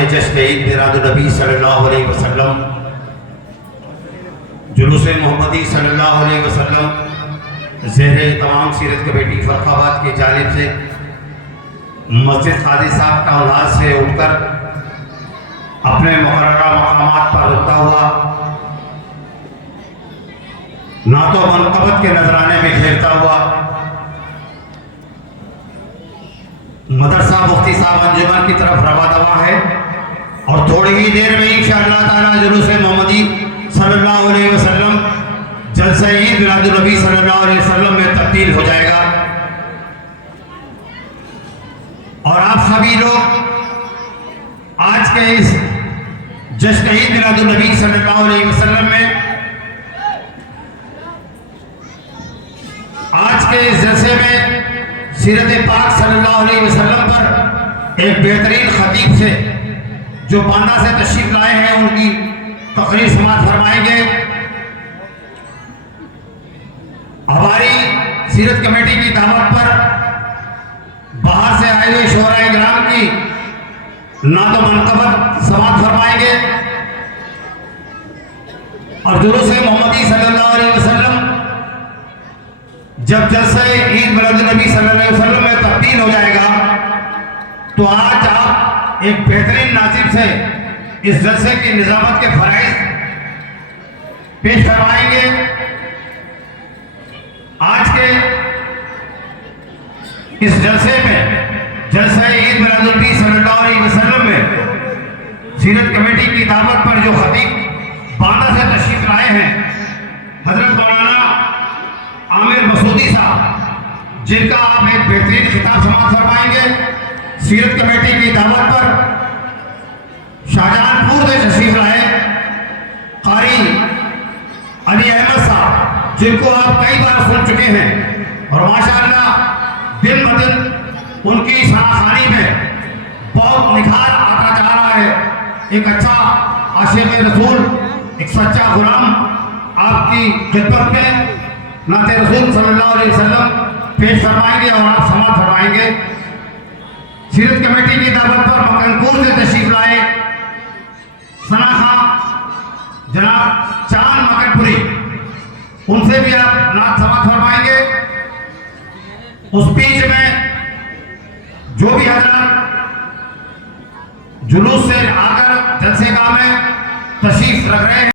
ये जश्न ईद मिलादुन्नबी सल्लल्लाहु अलैहि वसल्लम, जुलूस मोहम्मदी सल्लल्लाहु अलैहि वसल्लम ज़ेरे तमाम सीरत कमेटी फर्रुखाबाद की जानिब से मस्जिद कादी साहब टाउन हॉल से उठकर अपने मुकर्ररा मकामात पर रुकता हुआ नातो मनक़बत के नजराने में घेरता हुआ मदरसा मुफ्ती साहब अंजुमन की तरफ रवा दवा है और थोड़ी ही देर में इंशाअल्लाह ताला जुलूस मोहम्मदी सल्लल्लाहु अलैहि वसल्लम जलसा ईद मिलादुन्नबी सल्लल्लाहु अलैहि वसल्लम में तब्दील हो जाएगा। और आप सभी लोग आज के इस जश्न ईद मिलादुन्नबी सल्लल्लाहु अलैहि वसल्लम में आज के इस जलसे में सीरत पाक सल्लल्लाहु अलैहि वसल्लम पर एक बेहतरीन खतीब से जो बांदा से तशरीफ लाए हैं उनकी तकरीर समाअत फरमाएंगे। हमारी सीरत कमेटी की दावत पर बाहर से आए हुए शोहराए किराम की नातो मनक़बत समाअत फरमाएंगे और जुलूस मोहम्मदी सल्लल्लाहु अलैहि वसल्लम जब जलसा ईद मिलादुन्नबी सल्लल्लाहु अलैहि वसल्लम में तब्दील हो जाएगा तो आज आप एक बेहतरीन नाजिम से इस जलसे की निजामत के फराइज पेश करवाएंगे। आज के इस जलसे में जलसा ईद मिलादुन्नबी सल्लल्लाहु अलैहि वसल्लम में सीरत कमेटी की दावत पर जो खतीब बांदा से तशरीफ लाए हैं हजरत मौलाना आमिर मसूदी साहब, जिनका आप एक बेहतरीन खिताब समाअत फरमाएंगे। सीरत कमेटी की दावत पर शाहजहानपुर से तशरीफ लाए कारी अली अहमद साहब, जिनको आप कई बार सुन चुके हैं और माशाअल्लाह दिन ब दिन उनकी शनाखानी में बहुत निखार आता जा रहा है। एक अच्छा आशिक़ रसूल, एक सच्चा गुलाम आपकी खिदमत में नाते रसूल सल्लल्लाहु अलैहि वसल्लम पेश फरमाएंगे और आप समाअत फरमाएंगे। सीरत कमेटी की दावत पर मकनपुर से तशरीफ लाए सना खां जनाब चांद मकनपुरी, उनसे भी आप नात समाअत फरमाएंगे। उस बीच में जो भी हजरात जुलूस से आकर जलसे गाह में तशरीफ रख रहे हैं